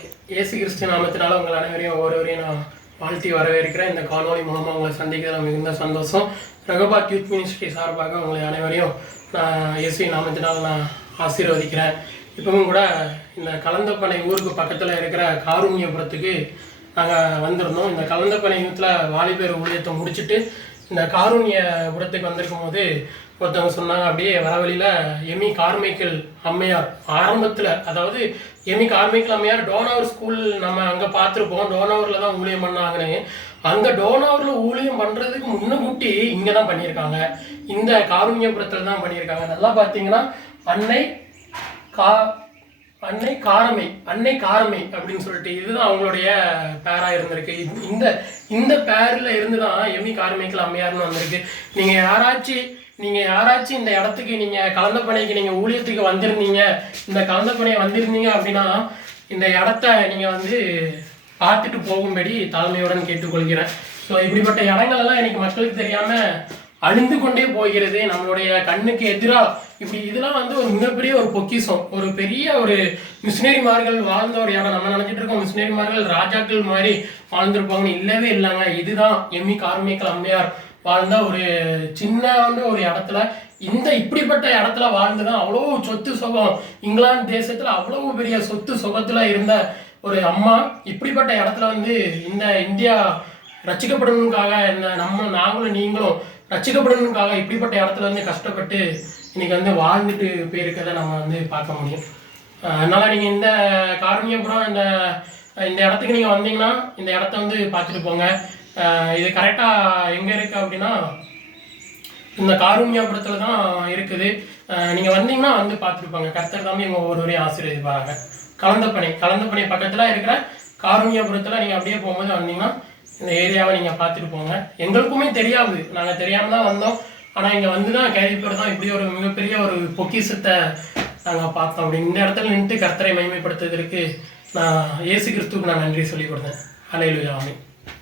Okay. இயேசு கிறிஸ்து நாமத்தினால உங்கள் அனைவரையும் ஒவ்வொருவரையும் நான் வாழ்த்தி வரவேற்கிறேன். இந்த காணொலி மூலமாக உங்களை சந்திக்கிறதுல மிகுந்த சந்தோஷம். ரகபாத் யூத் மினிஸ்ட்ரி சார்பாக உங்களை அனைவரையும் நான் இயேசு நாமத்தினால் நான் ஆசீர்வதிக்கிறேன். இப்பவும் கூட இந்த கலந்தப்பனை ஊருக்கு பக்கத்தில் இருக்கிற காருண்யபுரத்துக்கு நாங்கள் வந்திருந்தோம். இந்த கலந்தப்பனை யூத்தில் வாலிபேர் ஊழியத்தை முடிச்சுட்டு இந்த காருண்யபுரத்துக்கு வந்திருக்கும் போது ஒருத்தவங்க சொன்னாங்க, அப்படியே வர வழியில் எமி கார்மைக்கல் அம்மையார் ஆரம்பத்தில், அதாவது எமி கார்மைக்கல் அம்மையார் டோனவர் ஸ்கூல் நம்ம அங்கே பார்த்துருப்போம். டோனவரில் தான் ஊழியம் பண்ணாங்கன்னு. அந்த டோனவரில் ஊழியம் பண்ணுறதுக்கு முன்னக்கூட்டி இங்கே தான் பண்ணியிருக்காங்க. இந்த காருண்யபுரத்தில் தான் பண்ணியிருக்காங்க. நல்லா பார்த்தீங்கன்னா அன்னை காரமை அப்படின்னு சொல்லிட்டு இதுதான் அவங்களுடைய பேராக இருந்திருக்கு. இந்த பேரில் இருந்து தான் எமி கார்மைக்கல் அம்மையார்னு வந்திருக்கு. நீங்கள் யாராச்சும் இந்த இடத்துக்கு நீங்கள் கலந்தப்பனைக்கு நீங்கள் ஊழியத்துக்கு வந்திருந்தீங்க, இந்த கலந்தப்பனையை வந்திருந்தீங்க அப்படின்னா இந்த இடத்த நீங்கள் வந்து பார்த்துட்டு போகும்படி தாழ்மையுடன் கேட்டுக்கொள்கிறேன். ஸோ இப்படிப்பட்ட இடங்கள்லாம் எனக்கு மக்களுக்கு தெரியாமல் அழிந்து கொண்டே போகிறது. நம்மளுடைய கண்ணுக்கு எதிராக இதெல்லாம் வந்து ஒரு மிகப்பெரிய ஒரு பொக்கிஷம். ஒரு பெரிய ஒரு மிஷினரிமார்கள் வாழ்ந்த ஒரு இடம். நம்ம நினைச்சிட்டு இருக்கோம் மிஷினரிமார்கள் ராஜாக்கள் மாதிரி வாழ்ந்திருப்பாங்கன்னு. இல்லவே இல்லைங்க. இதுதான் எமி கார்மைக்கல் அம்மையார் வாழ்ந்த ஒரு சின்ன வந்து ஒரு இடத்துல, இப்படிப்பட்ட இடத்துல வாழ்ந்துதான் அவ்வளோ சொத்து சுகம், இங்கிலாந்து தேசத்துல அவ்வளவு பெரிய சொத்து சுகத்துல இருந்த ஒரு அம்மா இப்படிப்பட்ட இடத்துல வந்து இந்த இந்தியா ரசிக்கப்படணுக்காக நாங்களும் நீங்களும் ரசிக்கப்படணுக்காக இப்படிப்பட்ட இடத்துல வந்து கஷ்டப்பட்டு இன்னைக்கு வந்து வாழ்ந்துட்டு போயிருக்கிறத நம்ம வந்து பார்க்க முடியும். அதனால நீங்க இந்த காரணியபுரம் இந்த இடத்துக்கு நீங்க வந்தீங்கன்னா இந்த இடத்த வந்து பார்த்துட்டு போங்க. இது கரெக்டாக எங்கே இருக்குது அப்படின்னா இந்த காருண்யாபுரத்தில் தான் இருக்குது. நீங்கள் வந்தீங்கன்னா வந்து பார்த்துருப்பாங்க. கர்த்தர் தாமே இவங்க ஒவ்வொருவரையும் ஆசீர்வதிப்பாங்க. கலந்தப்பனை பக்கத்தில் இருக்கிற காருண்யாபுரத்தில் நீங்கள் அப்படியே போகும்போது வந்தீங்கன்னா இந்த ஏரியாவை நீங்கள் பார்த்துட்டு போங்க. எங்களுக்குமே தெரியாது, நாங்கள் தெரியாமல் தான் வந்தோம். ஆனால் இங்கே வந்து தான் கேள்விப்பட்டு தான் இப்படி ஒரு மிகப்பெரிய ஒரு பொக்கிஷத்தை நாங்கள் பார்த்தோம். அப்படி இந்த இடத்துல நின்று கர்த்தரை மகிமைப்படுத்துவதற்கு நான் இயேசு கிறிஸ்துவுக்கு நான் நன்றி சொல்லி கொடுத்தேன். அல்லேலூயா, ஆமென்.